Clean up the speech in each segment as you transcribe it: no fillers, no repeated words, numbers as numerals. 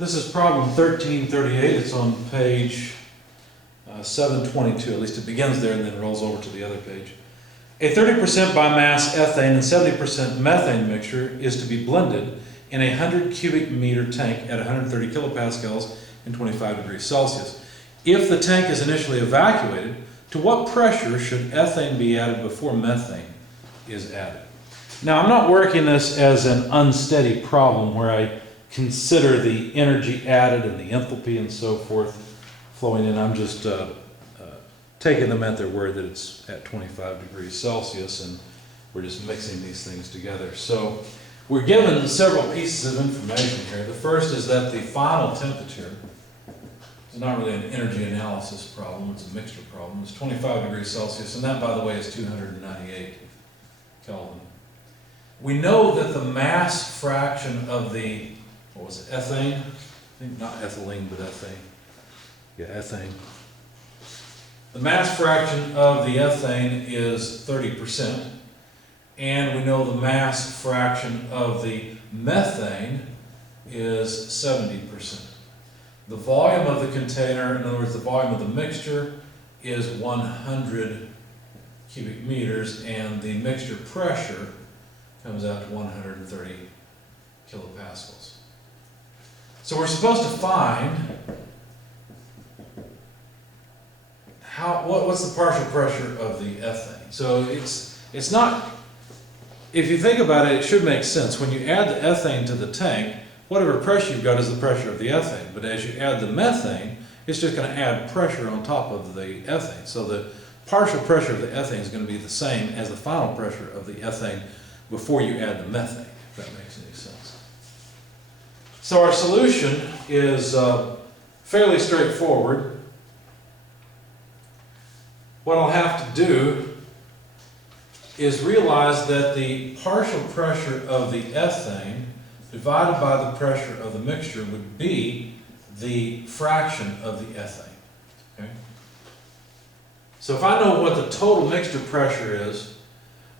This is problem 1338. It's on page 722. At least it begins there and then rolls over to the other page. A 30% by mass ethane and 70% methane mixture is to be blended in a 100 cubic meter tank at 130 kilopascals and 25 degrees Celsius. If the tank is initially evacuated, to what pressure should ethane be added before methane is added? Now, I'm not working this as an unsteady problem where I consider the energy added and the enthalpy and so forth flowing in. I'm just taking them at their word that it's at 25 degrees Celsius, and we're just mixing these things together. So we're given several pieces of information here. The first is that the final temperature is not really an energy analysis problem, it's a mixture problem. It's 25 degrees Celsius, and that, by the way, is 298 Kelvin. We know that the mass fraction of the, what was it, ethane? I think not ethylene, but ethane. Yeah, ethane. The mass fraction of the ethane is 30%, and we know the mass fraction of the methane is 70%. The volume of the container, in other words, the volume of the mixture, is 100 cubic meters, and the mixture pressure comes out to 130 kilopascals. So we're supposed to find what's the partial pressure of the ethane. So it's not, if you think about it, it should make sense. When you add the ethane to the tank, whatever pressure you've got is the pressure of the ethane. But as you add the methane, it's just going to add pressure on top of the ethane. So the partial pressure of the ethane is going to be the same as the final pressure of the ethane before you add the methane, if that makes any sense. So our solution is fairly straightforward. What I'll have to do is realize that the partial pressure of the ethane divided by the pressure of the mixture would be the fraction of the ethane. Okay? So if I know what the total mixture pressure is,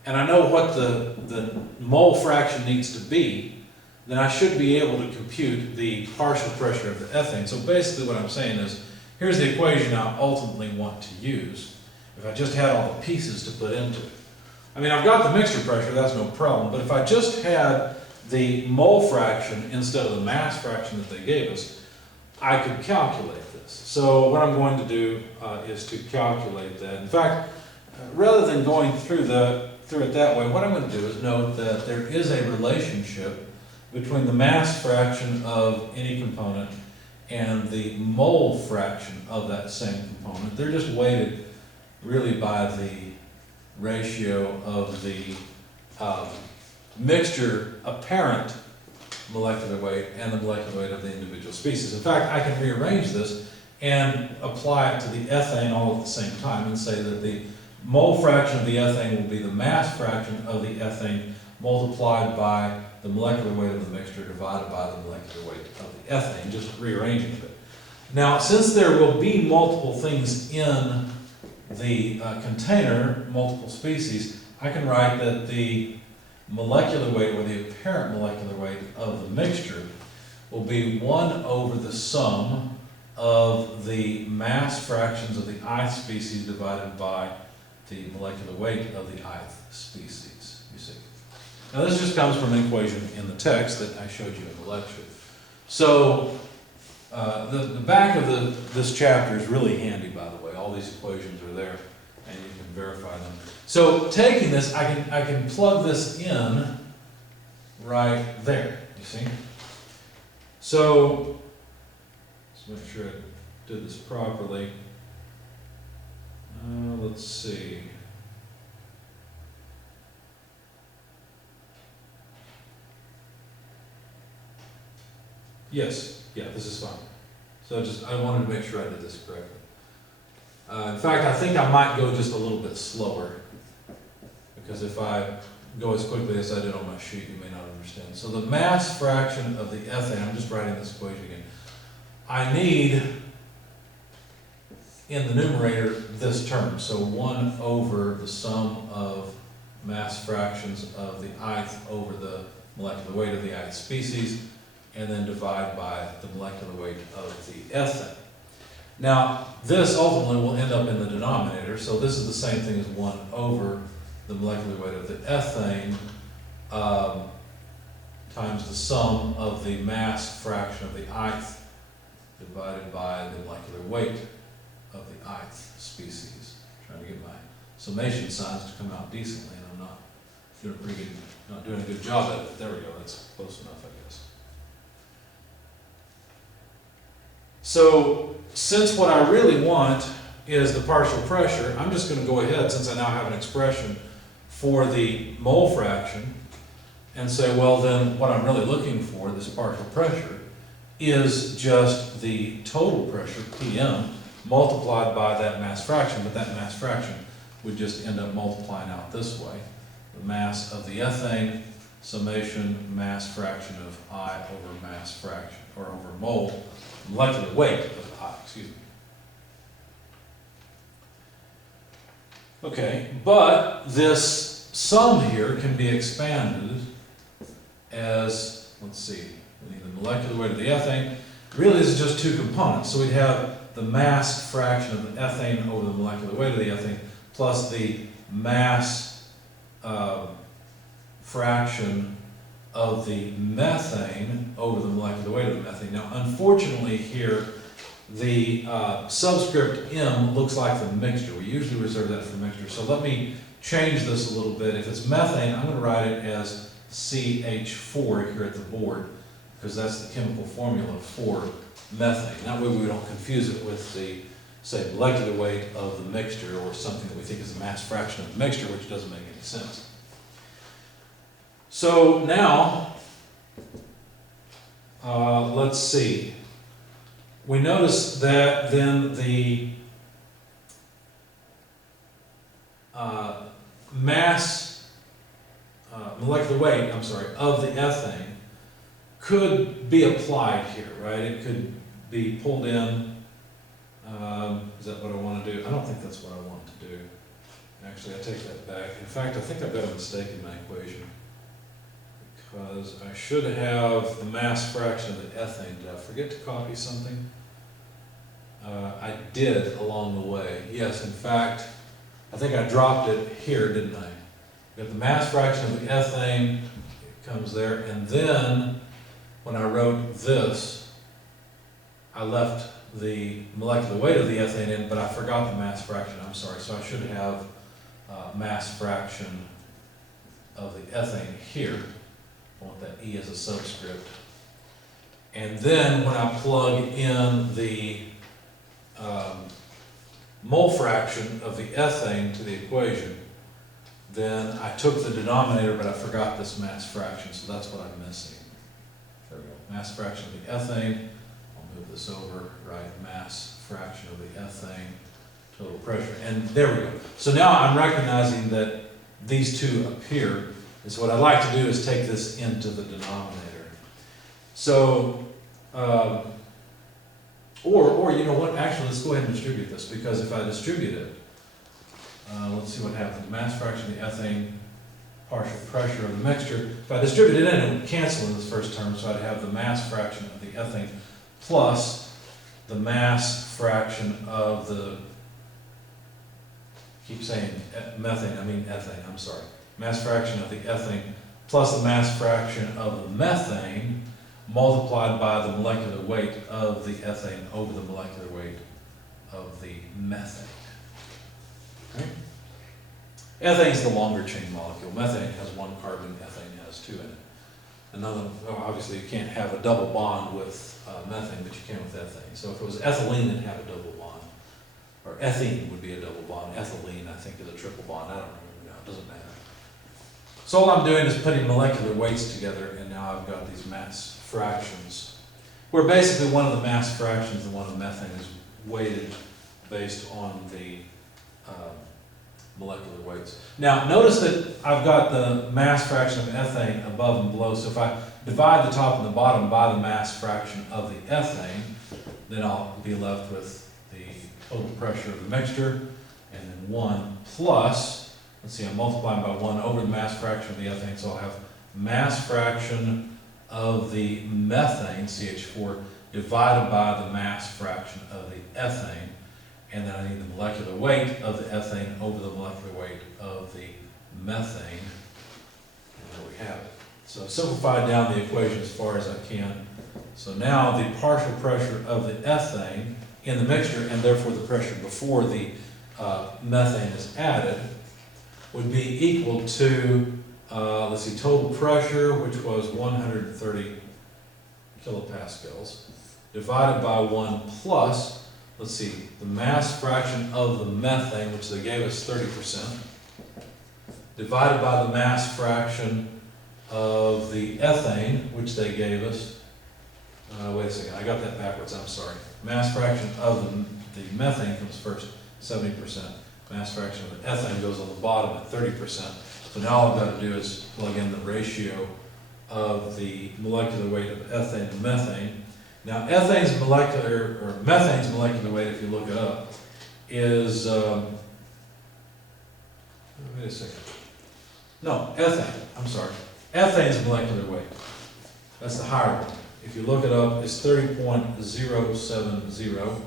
and I know what the mole fraction needs to be, then I should be able to compute the partial pressure of the ethane. So basically what I'm saying is, here's the equation I ultimately want to use if I just had all the pieces to put into it. I mean, I've got the mixture pressure, that's no problem, but if I just had the mole fraction instead of the mass fraction that they gave us, I could calculate this. So what I'm going to do is to calculate that. In fact, rather than going through it that way, what I'm going to do is note that there is a relationship between the mass fraction of any component and the mole fraction of that same component. They're just weighted really by the ratio of the mixture apparent molecular weight and the molecular weight of the individual species. In fact, I can rearrange this and apply it to the ethane all at the same time and say that the mole fraction of the ethane will be the mass fraction of the ethane multiplied by the molecular weight of the mixture divided by the molecular weight of the ethane, just rearranging it. Now, since there will be multiple things in the container, multiple species, I can write that the molecular weight, or the apparent molecular weight of the mixture, will be 1 over the sum of the mass fractions of the ith species divided by the molecular weight of the ith species, you see. Now this just comes from an equation in the text that I showed you in the lecture. So the back of this chapter is really handy, by the way. All these equations are there, and you can verify them. So taking this, I can plug this in right there, you see? So let's make sure I did this properly. Let's see. Yes, yeah, this is fine. So I wanted to make sure I did this correctly. In fact, I think I might go just a little bit slower, because if I go as quickly as I did on my sheet, you may not understand. So the mass fraction of the ethane, I'm just writing this equation again. I need, in the numerator, this term. So 1 over the sum of mass fractions of the ith over the molecular weight of the ith species and then divide by the molecular weight of the ethane. Now, this ultimately will end up in the denominator, so this is the same thing as 1 over the molecular weight of the ethane times the sum of the mass fraction of the ith divided by the molecular weight of the ith species. I'm trying to get my summation signs to come out decently, and I'm not doing a good job at it. There we go, that's close enough, I guess. So, since what I really want is the partial pressure, I'm just going to go ahead, since I now have an expression for the mole fraction, and say, well then, what I'm really looking for, this partial pressure, is just the total pressure, PM, multiplied by that mass fraction, but that mass fraction would just end up multiplying out this way. The mass of the ethane, summation mass fraction of I over mass fraction, or over mole, molecular weight of I, excuse me. Okay, but this sum here can be expanded as, let's see, we need the molecular weight of the ethane. Really, this is just two components. So we have the mass fraction of the ethane over the molecular weight of the ethane, plus the mass fraction of the methane over the molecular weight of the methane. Now, unfortunately here, the subscript M looks like the mixture. We usually reserve that for mixture. So let me change this a little bit. If it's methane, I'm going to write it as CH4 here at the board, because that's the chemical formula for methane. That way we don't confuse it with the, say, molecular weight of the mixture or something that we think is the mass fraction of the mixture, which doesn't make any sense. So now, let's see. We notice that then the molecular weight, of the ethane could be applied here, right? It could be pulled in. Is that what I want to do? I don't think that's what I want to do. Actually, I take that back. In fact, I think I've got a mistake in my equation, because I should have the mass fraction of the ethane. Did I forget to copy something? I did along the way. Yes, in fact, I think I dropped it here, didn't I? Got the mass fraction of the ethane, it comes there, and then when I wrote this, I left the molecular weight of the ethane in, but I forgot the mass fraction. I'm sorry, so I should have mass fraction of the ethane here. I want that E as a subscript. And then when I plug in the mole fraction of the ethane to the equation, then I took the denominator, but I forgot this mass fraction, so that's what I'm missing. There we go. Mass fraction of the ethane. I'll move this over, right? Mass fraction of the ethane, total pressure. And there we go. So now I'm recognizing that these two appear. And so what I'd like to do is take this into the denominator. So, or you know what, actually let's go ahead and distribute this, because if I distribute it, let's see what happens. Mass fraction of the ethane, partial pressure of the mixture. If I distribute it in, it would cancel in this first term, so I'd have the mass fraction of the ethane plus the mass fraction of the, keep saying methane, I mean ethane, I'm sorry. Mass fraction of the ethane plus the mass fraction of the methane multiplied by the molecular weight of the ethane over the molecular weight of the methane. Okay. Ethane is the longer chain molecule. Methane has one carbon, ethane has two in it. Another, obviously you can't have a double bond with methane, but you can with ethane. So if it was ethylene, it'd have a double bond. Or ethene would be a double bond. Ethylene, I think, is a triple bond. I don't remember now, it doesn't matter. So all I'm doing is putting molecular weights together, and now I've got these mass fractions, where basically one of the mass fractions and one of the methane is weighted based on the molecular weights. Now notice that I've got the mass fraction of ethane above and below, so if I divide the top and the bottom by the mass fraction of the ethane, then I'll be left with the total pressure of the mixture, and then 1 plus, let's see, I'm multiplying by 1 over the mass fraction of the ethane, so I'll have mass fraction of the methane, CH4, divided by the mass fraction of the ethane. And then I need the molecular weight of the ethane over the molecular weight of the methane. And there we have it. So I've simplified down the equation as far as I can. So now the partial pressure of the ethane in the mixture, and therefore the pressure before the methane is added, would be equal to, let's see, total pressure, which was 130 kilopascals, divided by 1 plus, let's see, the mass fraction of the methane, which they gave us 30%, divided by the mass fraction of the ethane, which they gave us, wait a second, I got that backwards, I'm sorry. Mass fraction of the methane comes first, 70%. Mass fraction of the ethane goes on the bottom at 30%. So now all I've got to do is plug in the ratio of the molecular weight of ethane to methane. Now methane's molecular weight, if you look it up, is, wait a second. No, ethane, I'm sorry. Ethane's molecular weight. That's the higher one. If you look it up, it's 30.070.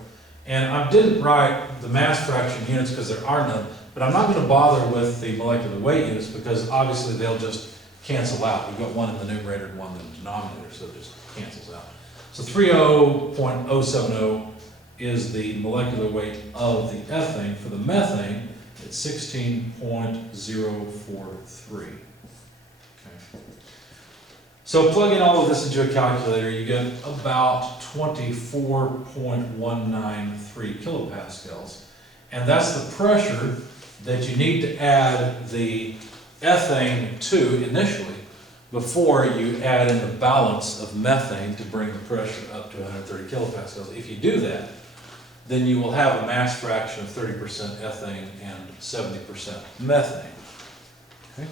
And I didn't write the mass fraction units because there are none, but I'm not going to bother with the molecular weight units because obviously they'll just cancel out. We've got one in the numerator and one in the denominator, so it just cancels out. So 30.070 is the molecular weight of the ethane. For the methane, it's 16.043. So plug in all of this into a calculator, you get about 24.193 kilopascals. And that's the pressure that you need to add the ethane to initially before you add in the balance of methane to bring the pressure up to 130 kilopascals. If you do that, then you will have a mass fraction of 30% ethane and 70% methane. Okay?